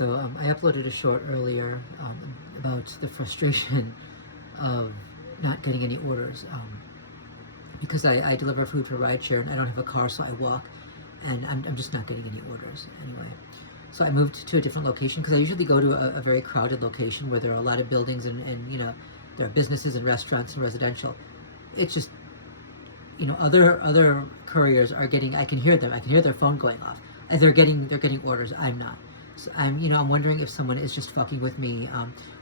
So I uploaded a short earlier about the frustration of not getting any orders because I deliver food for rideshare and I don't have a car, so I walk, and I'm just not getting any orders anyway. So I moved to a different location because I usually go to a very crowded location where there are a lot of buildings and you know, there are businesses and restaurants and residential. It's just, you know, other couriers are getting, I can hear them, I can hear their phone going off. They're getting orders, I'm not. So I'm wondering if someone is just fucking with me.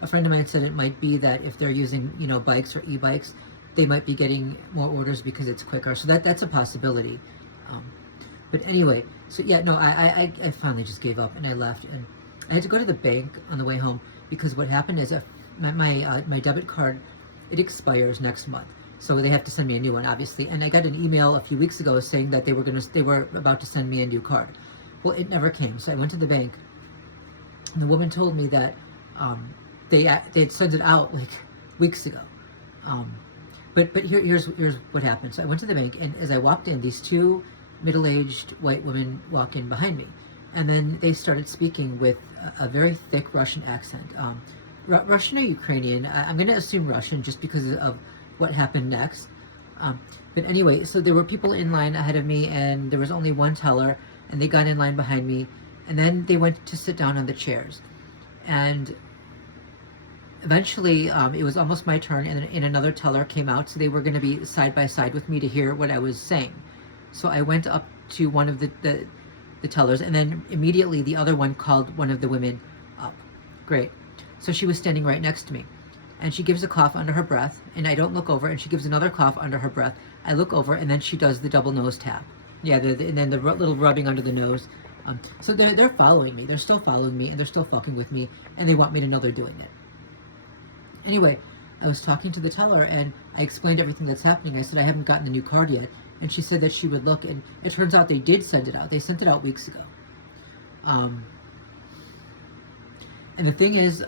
A friend of mine said it might be that if they're using, you know, bikes or e-bikes, they might be getting more orders because it's quicker. So that's a possibility. But anyway, so yeah, no, I finally just gave up and I left, and I had to go to the bank on the way home because what happened is if my debit card, it expires next month, so they have to send me a new one, obviously. And I got an email a few weeks ago saying that they were about to send me a new card. Well, it never came, so I went to the bank, and the woman told me that they had sent it out like weeks ago. But here's what happened. So I went to the bank, and as I walked in, these two middle-aged white women walk in behind me, and then they started speaking with a very thick Russian accent. Russian or Ukrainian? I'm going to assume Russian just because of what happened next. But anyway, so there were people in line ahead of me, and there was only one teller, and they got in line behind me, and then they went to sit down on the chairs, and eventually it was almost my turn, and another teller came out, so they were going to be side by side with me to hear what I was saying. So I went up to one of the tellers, and then immediately the other one called one of the women up. Great. So she was standing right next to me, and she gives a cough under her breath, and I don't look over, and she gives another cough under her breath. I look over, and then she does the double nose tap. Yeah, and then the little rubbing under the nose. So they're following me. They're still following me, and they're still fucking with me, and they want me to know they're doing it. Anyway, I was talking to the teller, and I explained everything that's happening. I said I haven't gotten the new card yet, and she said that she would look, and it turns out they did send it out. They sent it out weeks ago. And the thing is,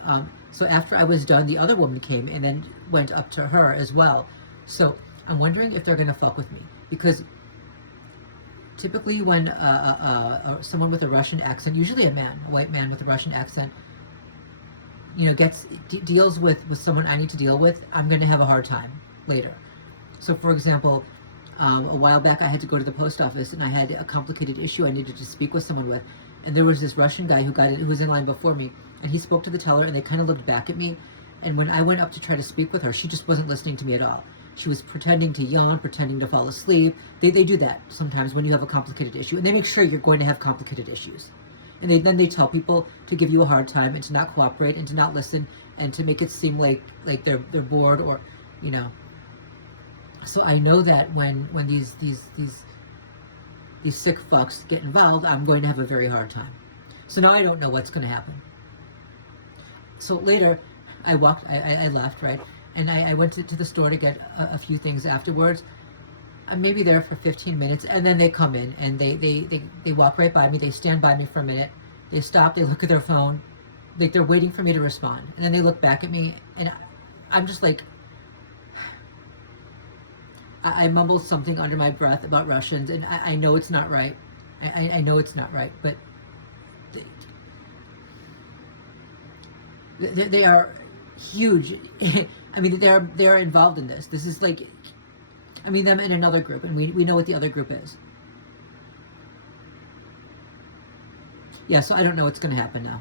so after I was done, the other woman came and then went up to her as well. So I'm wondering if they're going to fuck with me, because typically when someone with a Russian accent, usually a white man with a Russian accent, you know, deals with someone I need to deal with, I'm going to have a hard time later. So for example, a while back I had to go to the post office, and I had a complicated issue I needed to speak with someone with, and there was this Russian guy who was in line before me, and he spoke to the teller, and they kind of looked back at me, and when I went up to try to speak with her, she just wasn't listening to me at all. She was pretending to yawn, pretending to fall asleep. They do that sometimes when you have a complicated issue, and they make sure you're going to have complicated issues. And then they tell people to give you a hard time and to not cooperate and to not listen and to make it seem like they're bored, or, you know. So I know that when these sick fucks get involved, I'm going to have a very hard time. So now I don't know what's going to happen. So later, I left, right? And I went to the store to get a few things afterwards. I'm maybe there for 15 minutes, and then they come in, and they walk right by me. They stand by me for a minute. They stop. They look at their phone. Like they're waiting for me to respond. And then they look back at me, and I'm just like, I mumbled something under my breath about Russians, and I know it's not right. I know it's not right, but they are huge. I mean, they're involved in this. This is like, I mean, them and another group, and we know what the other group is. Yeah, so I don't know what's going to happen now.